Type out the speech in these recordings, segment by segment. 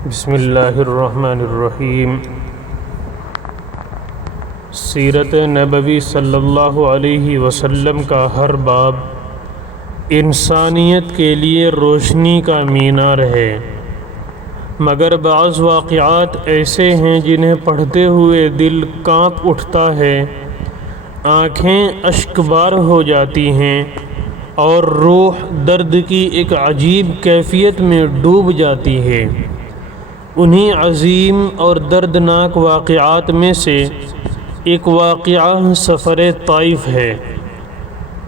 بسم اللہ الرحمن الرحیم۔ سیرت نبوی صلی اللہ علیہ وسلم کا ہر باب انسانیت کے لیے روشنی کا مینار ہے، مگر بعض واقعات ایسے ہیں جنہیں پڑھتے ہوئے دل کانپ اٹھتا ہے، آنکھیں اشک بار ہو جاتی ہیں اور روح درد کی ایک عجیب کیفیت میں ڈوب جاتی ہے۔ انہی عظیم اور دردناک واقعات میں سے ایک واقعہ سفر طائف ہے۔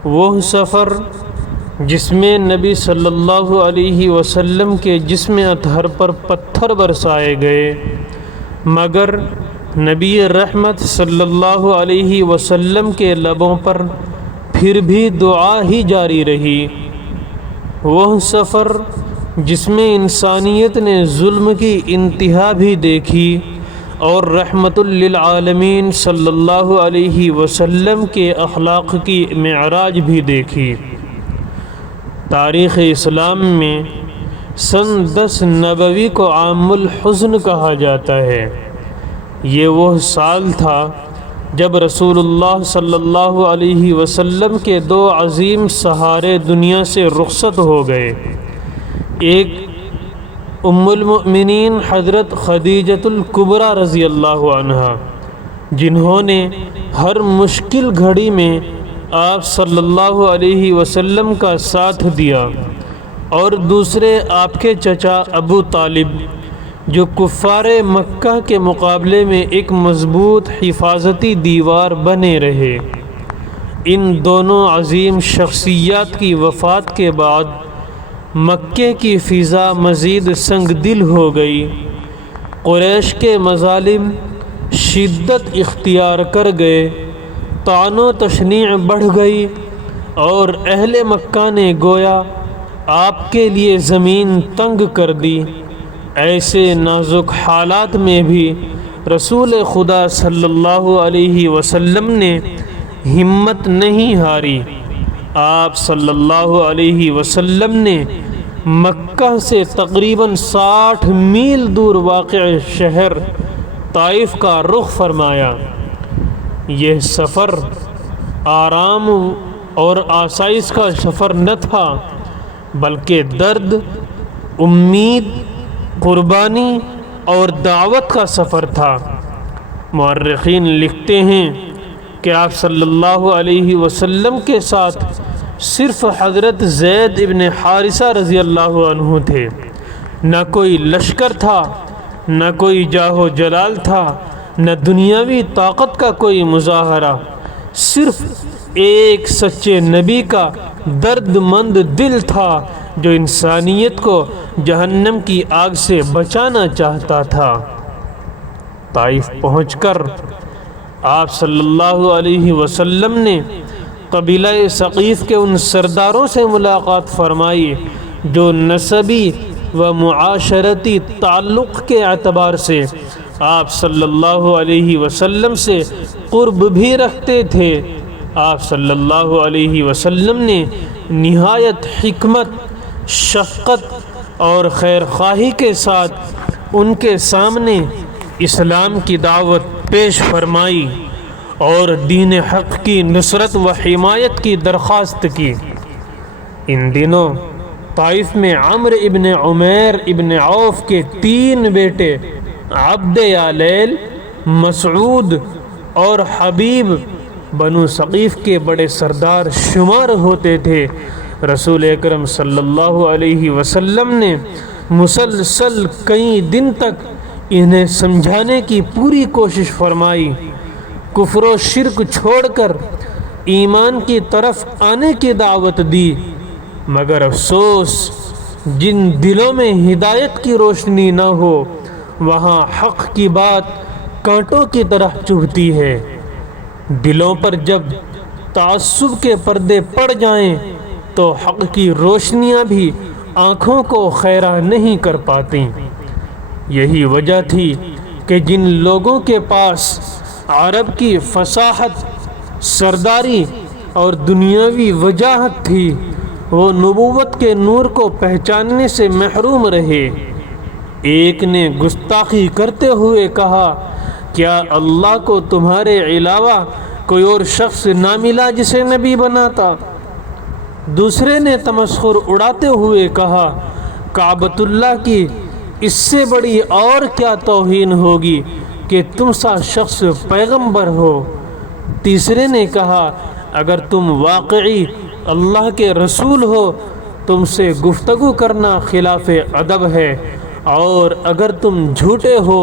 وہ سفر جس میں نبی صلی اللہ علیہ وسلم کے جسم اطہر پر پتھر برسائے گئے، مگر نبی رحمت صلی اللہ علیہ وسلم کے لبوں پر پھر بھی دعا ہی جاری رہی۔ وہ سفر جس میں انسانیت نے ظلم کی انتہا بھی دیکھی اور رحمت للعالمین صلی اللہ علیہ وسلم کے اخلاق کی معراج بھی دیکھی۔ تاریخ اسلام میں سن 10 نبوی کو عام الحزن کہا جاتا ہے۔ یہ وہ سال تھا جب رسول اللہ صلی اللہ علیہ وسلم کے 2 عظیم سہارے دنیا سے رخصت ہو گئے۔ ایک ام المؤمنین حضرت خدیجۃ الکبریٰ رضی اللہ عنہا، جنہوں نے ہر مشکل گھڑی میں آپ صلی اللہ علیہ وسلم کا ساتھ دیا، اور دوسرے آپ کے چچا ابو طالب، جو کفار مکہ کے مقابلے میں ایک مضبوط حفاظتی دیوار بنے رہے۔ ان دونوں عظیم شخصیات کی وفات کے بعد مکے کی فضا مزید سنگ دل ہو گئی۔ قریش کے مظالم شدت اختیار کر گئے، طعن و تشنیع بڑھ گئی، اور اہل مکہ نے گویا آپ کے لیے زمین تنگ کر دی۔ ایسے نازک حالات میں بھی رسول خدا صلی اللہ علیہ وسلم نے ہمت نہیں ہاری۔ آپ صلی اللہ علیہ وسلم نے مکہ سے تقریباً 60 میل دور واقع شہر طائف کا رخ فرمایا۔ یہ سفر آرام اور آسائش کا سفر نہ تھا، بلکہ درد، امید، قربانی اور دعوت کا سفر تھا۔ مورخین لکھتے ہیں کہ آپ صلی اللہ علیہ وسلم کے ساتھ صرف حضرت زید ابن حارثہ رضی اللہ عنہ تھے۔ نہ کوئی لشکر تھا، نہ کوئی جاہ و جلال تھا، نہ دنیاوی طاقت کا کوئی مظاہرہ، صرف ایک سچے نبی کا درد مند دل تھا جو انسانیت کو جہنم کی آگ سے بچانا چاہتا تھا۔ طائف پہنچ کر آپ صلی اللہ علیہ وسلم نے قبیلہ ثقیف کے ان سرداروں سے ملاقات فرمائی جو نسبی و معاشرتی تعلق کے اعتبار سے آپ صلی اللہ علیہ وسلم سے قرب بھی رکھتے تھے۔ آپ صلی اللہ علیہ وسلم نے نہایت حکمت، شفقت اور خیر خواہی کے ساتھ ان کے سامنے اسلام کی دعوت پیش فرمائی اور دین حق کی نصرت و حمایت کی درخواست کی۔ ان دنوں طائف میں عمرو ابن عمیر ابن عوف کے 3 بیٹے عبد یالیل، مسعود اور حبیب بنو ثقیف کے بڑے سردار شمار ہوتے تھے۔ رسول اکرم صلی اللہ علیہ وسلم نے مسلسل کئی دن تک انہیں سمجھانے کی پوری کوشش فرمائی، کفر و شرک چھوڑ کر ایمان کی طرف آنے کی دعوت دی، مگر افسوس جن دلوں میں ہدایت کی روشنی نہ ہو وہاں حق کی بات کانٹوں کی طرح چبھتی ہے۔ دلوں پر جب تعصب کے پردے پڑ جائیں تو حق کی روشنیاں بھی آنکھوں کو خیرہ نہیں کر پاتی۔ یہی وجہ تھی کہ جن لوگوں کے پاس عرب کی فصاحت، سرداری اور دنیاوی وجاہت تھی، وہ نبوت کے نور کو پہچاننے سے محروم رہے۔ ایک نے گستاخی کرتے ہوئے کہا کیا اللہ کو تمہارے علاوہ کوئی اور شخص نہ ملا جسے نبی بناتا؟ دوسرے نے تمسخر اڑاتے ہوئے کہا کعبۃ اللہ کی اس سے بڑی اور کیا توہین ہوگی کہ تم سا شخص پیغمبر ہو؟ تیسرے نے کہا اگر تم واقعی اللہ کے رسول ہو تم سے گفتگو کرنا خلاف ادب ہے، اور اگر تم جھوٹے ہو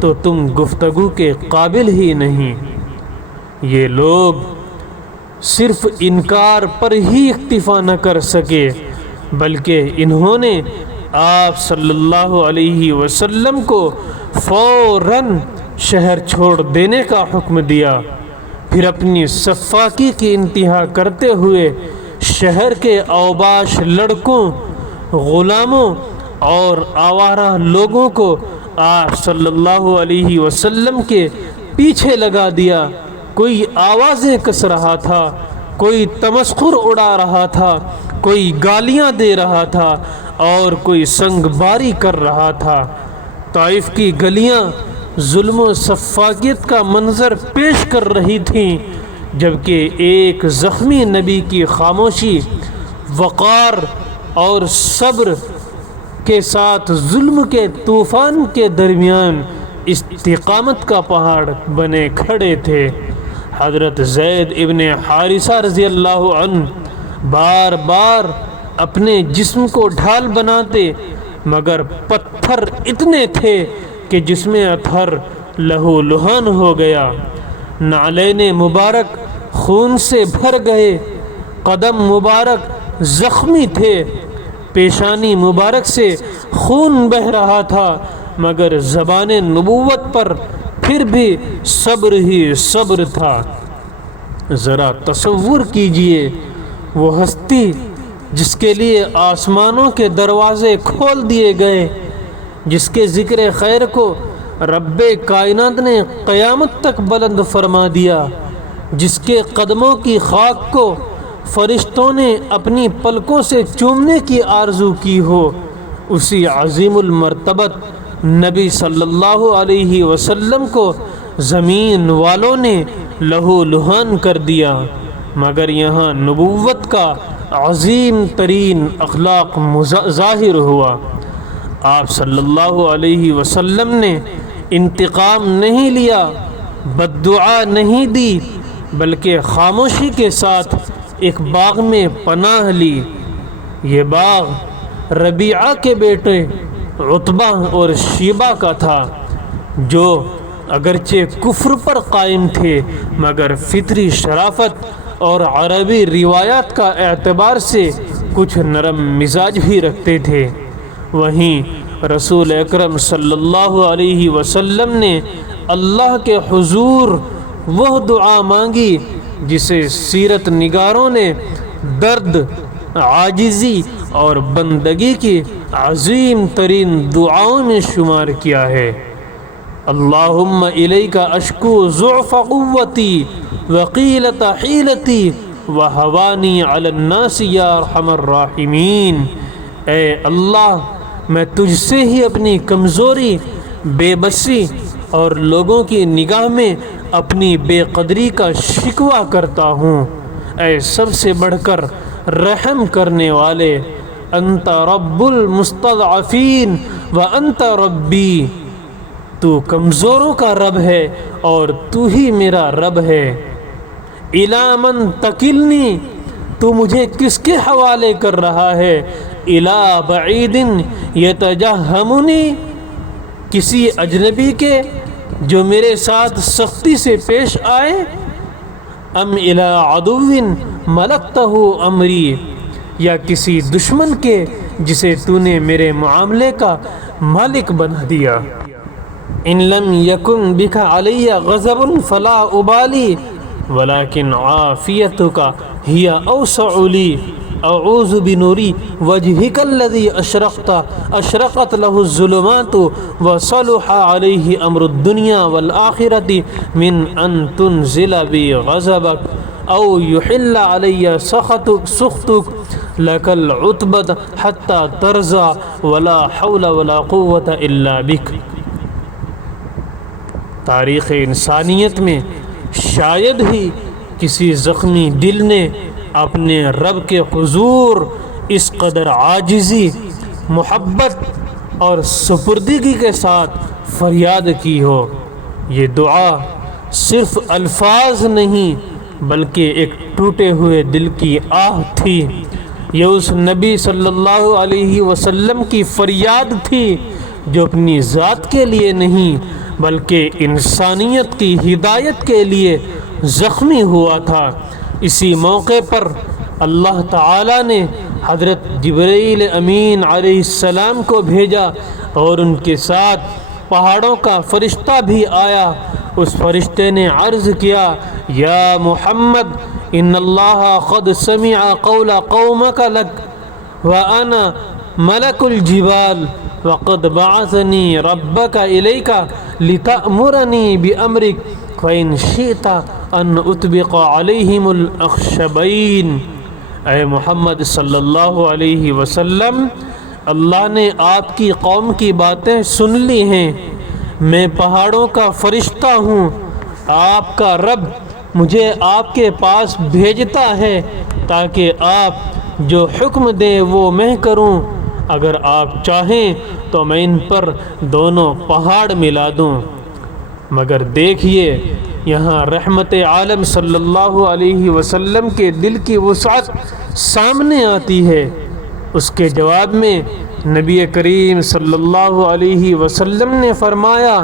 تو تم گفتگو کے قابل ہی نہیں۔ یہ لوگ صرف انکار پر ہی اکتفا نہ کر سکے بلکہ انہوں نے آپ صلی اللہ علیہ وسلم کو فوراً شہر چھوڑ دینے کا حکم دیا، پھر اپنی سفاکی کی انتہا کرتے ہوئے شہر کے اوباش لڑکوں، غلاموں اور آوارہ لوگوں کو آپ صلی اللہ علیہ وسلم کے پیچھے لگا دیا۔ کوئی آوازیں کس رہا تھا، کوئی تمسخر اڑا رہا تھا، کوئی گالیاں دے رہا تھا اور کوئی سنگ باری کر رہا تھا۔ طائف کی گلیاں ظلم و سفاکیت کا منظر پیش کر رہی تھیں، جبکہ ایک زخمی نبی کی خاموشی، وقار اور صبر کے ساتھ ظلم کے طوفان کے درمیان استقامت کا پہاڑ بنے کھڑے تھے۔ حضرت زید ابن حارثہ رضی اللہ عنہ بار بار اپنے جسم کو ڈھال بناتے، مگر پتھر اتنے تھے کہ جسم اطہر لہو لہان ہو گیا، نعلین مبارک خون سے بھر گئے، قدم مبارک زخمی تھے، پیشانی مبارک سے خون بہہ رہا تھا، مگر زبان نبوت پر پھر بھی صبر ہی صبر تھا۔ ذرا تصور کیجئے وہ ہستی جس کے لیے آسمانوں کے دروازے کھول دیے گئے، جس کے ذکر خیر کو رب کائنات نے قیامت تک بلند فرما دیا، جس کے قدموں کی خاک کو فرشتوں نے اپنی پلکوں سے چومنے کی آرزو کی ہو، اسی عظیم المرتبت نبی صلی اللہ علیہ وسلم کو زمین والوں نے لہو لہان کر دیا، مگر یہاں نبوت کا عظیم ترین اخلاق ظاہر ہوا۔ آپ صلی اللہ علیہ وسلم نے انتقام نہیں لیا، بد دعا نہیں دی، بلکہ خاموشی کے ساتھ ایک باغ میں پناہ لی۔ یہ باغ ربیعہ کے بیٹے عتبہ اور شیبہ کا تھا، جو اگرچہ کفر پر قائم تھے مگر فطری شرافت اور عربی روایات کا اعتبار سے کچھ نرم مزاج بھی رکھتے تھے۔ وہیں رسول اکرم صلی اللہ علیہ وسلم نے اللہ کے حضور وہ دعا مانگی جسے سیرت نگاروں نے درد، عاجزی اور بندگی کی عظیم ترین دعاؤں میں شمار کیا ہے۔ اللہم الیک اشکو ضعف قوتی وقیلۃ حیلتی وہوانی علی الناس یا ارحم الراحمین۔ اے اللہ، میں تجھ سے ہی اپنی کمزوری، بے بسی اور لوگوں کی نگاہ میں اپنی بے قدری کا شکوہ کرتا ہوں۔ اے سب سے بڑھ کر رحم کرنے والے، انت رب المستضعفین وانت ربی، تو کمزوروں کا رب ہے اور تو ہی میرا رب ہے۔ الی من تکلنی، تو مجھے کس کے حوالے کر رہا ہے؟ الی بعید یتجہمنی، کسی اجنبی کے جو میرے ساتھ سختی سے پیش آئے؟ ام الی عدو ملکتہ امری، یا کسی دشمن کے جسے تو نے میرے معاملے کا مالک بنا دیا۔ ان لم یکن بک علی غضب فلا ابالی ولکن عافیتک ہی اوسع لی، اعوذ بنور وجهک الذی اشرقت له الظلمات وصلح علیہ امر الدنیا والآخرۃ من ان تنزل بی غضبک او یحل علی سخطک لک العتبۃ حتی ترضى ولا حول ولا قوة الا بک۔ تاریخ انسانیت میں شاید ہی کسی زخمی دل نے اپنے رب کے حضور اس قدر عاجزی، محبت اور سپردگی کے ساتھ فریاد کی ہو۔ یہ دعا صرف الفاظ نہیں بلکہ ایک ٹوٹے ہوئے دل کی آہ تھی۔ یہ اس نبی صلی اللہ علیہ وسلم کی فریاد تھی جو اپنی ذات کے لیے نہیں بلکہ انسانیت کی ہدایت کے لیے زخمی ہوا تھا۔ اسی موقع پر اللہ تعالیٰ نے حضرت جبرائیل امین علیہ السلام کو بھیجا اور ان کے ساتھ پہاڑوں کا فرشتہ بھی آیا۔ اس فرشتے نے عرض کیا، یا محمد ان اللہ قد سمع قول قومک لک وانا ملک الجبال وقد بعثنی ربک الیک لتأمرنی بامرک فإن شئت ان اطبق علیہم الاخشبین۔ اے محمد صلی اللہ علیہ وسلم، اللہ نے آپ کی قوم کی باتیں سن لی ہیں۔ میں پہاڑوں کا فرشتہ ہوں۔ آپ کا رب مجھے آپ کے پاس بھیجتا ہے تاکہ آپ جو حکم دیں وہ میں کروں۔ اگر آپ چاہیں تو میں ان پر دونوں پہاڑ ملا دوں۔ مگر دیکھیے یہاں رحمت عالم صلی اللہ علیہ وسلم کے دل کی وسعت سامنے آتی ہے۔ اس کے جواب میں نبی کریم صلی اللہ علیہ وسلم نے فرمایا،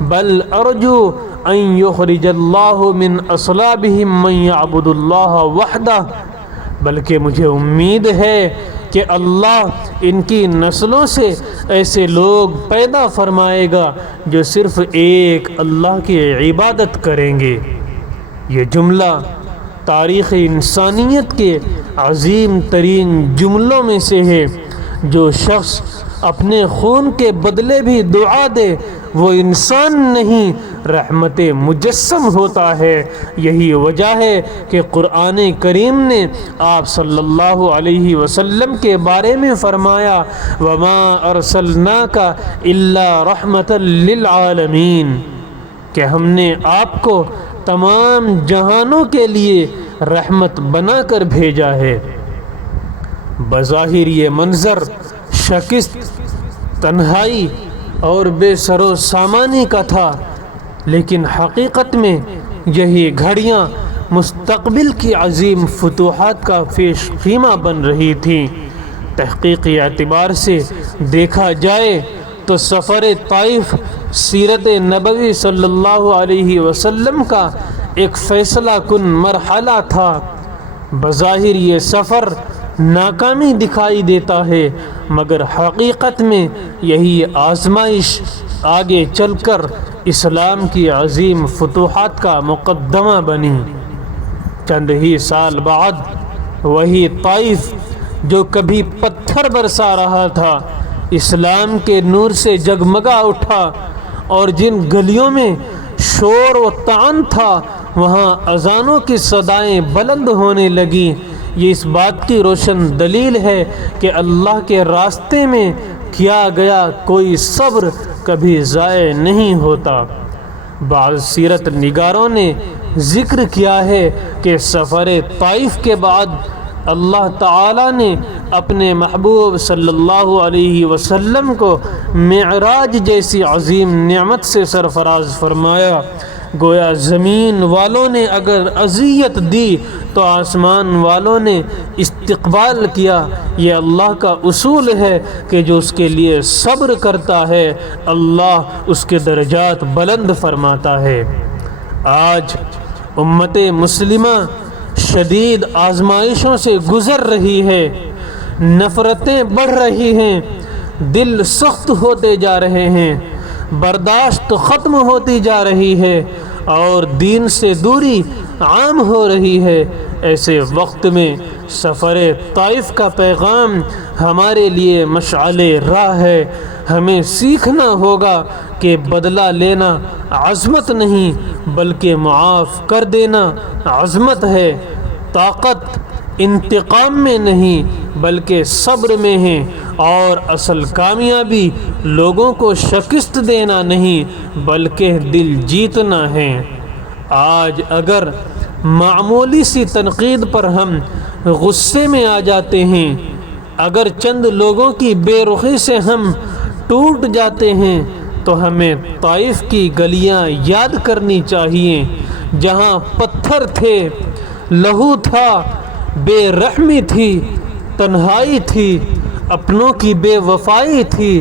بل ارجو ان یخرج اللہ من اصلابہم من یعبد اللہ وحدہ، بلکہ مجھے امید ہے کہ اللہ ان کی نسلوں سے ایسے لوگ پیدا فرمائے گا جو صرف ایک اللہ کی عبادت کریں گے۔ یہ جملہ تاریخ انسانیت کے عظیم ترین جملوں میں سے ہے۔ جو شخص اپنے خون کے بدلے بھی دعا دے وہ انسان نہیں، رحمت مجسم ہوتا ہے۔ یہی وجہ ہے کہ قرآن کریم نے آپ صلی اللہ علیہ وسلم کے بارے میں فرمایا، وَمَا أَرْسَلْنَاكَ إِلَّا رَحْمَةً لِّلْعَالَمِينَ، کہ ہم نے آپ کو تمام جہانوں کے لیے رحمت بنا کر بھیجا ہے۔ بظاہر یہ منظر شکست، تنہائی اور بے سر و سامانی کا تھا، لیکن حقیقت میں یہی گھڑیاں مستقبل کی عظیم فتوحات کا پیش خیمہ بن رہی تھیں۔ تحقیقی اعتبار سے دیکھا جائے تو سفر طائف سیرت نبوی صلی اللہ علیہ وسلم کا ایک فیصلہ کن مرحلہ تھا۔ بظاہر یہ سفر ناکامی دکھائی دیتا ہے، مگر حقیقت میں یہی آزمائش آگے چل کر اسلام کی عظیم فتوحات کا مقدمہ بنی۔ چند ہی سال بعد وہی طائف جو کبھی پتھر برسا رہا تھا اسلام کے نور سے جگمگا اٹھا، اور جن گلیوں میں شور و طعن تھا وہاں اذانوں کی صدائیں بلند ہونے لگیں۔ یہ اس بات کی روشن دلیل ہے کہ اللہ کے راستے میں کیا گیا کوئی صبر کبھی ضائع نہیں ہوتا۔ بعض سیرت نگاروں نے ذکر کیا ہے کہ سفر طائف کے بعد اللہ تعالیٰ نے اپنے محبوب صلی اللہ علیہ وسلم کو معراج جیسی عظیم نعمت سے سرفراز فرمایا۔ گویا زمین والوں نے اگر اذیت دی تو آسمان والوں نے استقبال کیا۔ یہ اللہ کا اصول ہے کہ جو اس کے لیے صبر کرتا ہے اللہ اس کے درجات بلند فرماتا ہے۔ آج امت مسلمہ شدید آزمائشوں سے گزر رہی ہے، نفرتیں بڑھ رہی ہیں، دل سخت ہوتے جا رہے ہیں، برداشت ختم ہوتی جا رہی ہے اور دین سے دوری عام ہو رہی ہے۔ ایسے وقت میں سفر طائف کا پیغام ہمارے لیے مشعل راہ ہے۔ ہمیں سیکھنا ہوگا کہ بدلہ لینا عظمت نہیں بلکہ معاف کر دینا عظمت ہے۔ طاقت انتقام میں نہیں بلکہ صبر میں ہے، اور اصل کامیابی لوگوں کو شکست دینا نہیں بلکہ دل جیتنا ہے۔ آج اگر معمولی سی تنقید پر ہم غصے میں آ جاتے ہیں، اگر چند لوگوں کی بے رخی سے ہم ٹوٹ جاتے ہیں، تو ہمیں طائف کی گلیاں یاد کرنی چاہیے، جہاں پتھر تھے، لہو تھا، بے رحمی تھی، تنہائی تھی، اپنوں کی بے وفائی تھی،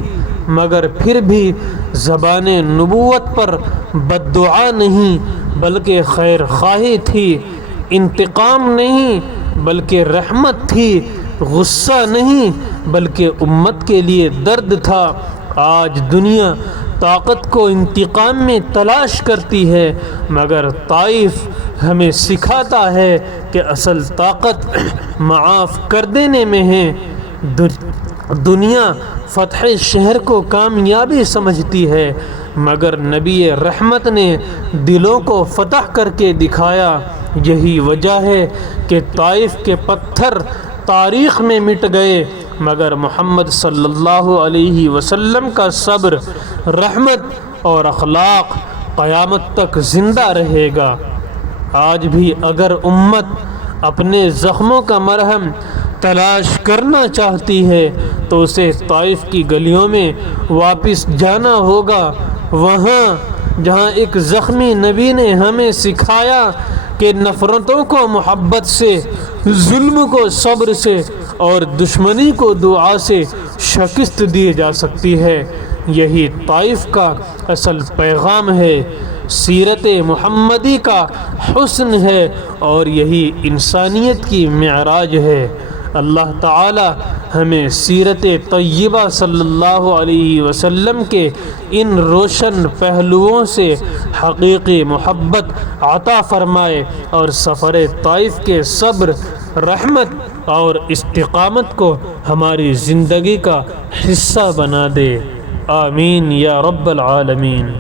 مگر پھر بھی زبان نبوت پر بد دعا نہیں بلکہ خیر خواہی تھی، انتقام نہیں بلکہ رحمت تھی، غصہ نہیں بلکہ امت کے لیے درد تھا۔ آج دنیا طاقت کو انتقام میں تلاش کرتی ہے، مگر طائف ہمیں سکھاتا ہے کہ اصل طاقت معاف کر دینے میں ہے۔ دنیا فتح شہر کو کامیابی سمجھتی ہے، مگر نبی رحمت نے دلوں کو فتح کر کے دکھایا۔ یہی وجہ ہے کہ طائف کے پتھر تاریخ میں مٹ گئے، مگر محمد صلی اللہ علیہ وسلم کا صبر، رحمت اور اخلاق قیامت تک زندہ رہے گا۔ آج بھی اگر امت اپنے زخموں کا مرہم تلاش کرنا چاہتی ہے تو اسے طائف کی گلیوں میں واپس جانا ہوگا، وہاں جہاں ایک زخمی نبی نے ہمیں سکھایا کہ نفرتوں کو محبت سے، ظلم کو صبر سے اور دشمنی کو دعا سے شکست دی جا سکتی ہے۔ یہی طائف کا اصل پیغام ہے، سیرت محمدی کا حسن ہے، اور یہی انسانیت کی معراج ہے۔ اللہ تعالی ہمیں سیرت طیبہ صلی اللہ علیہ وسلم کے ان روشن پہلوؤں سے حقیقی محبت عطا فرمائے، اور سفر طائف کے صبر، رحمت اور استقامت کو ہماری زندگی کا حصہ بنا دے۔ آمین یا رب العالمین۔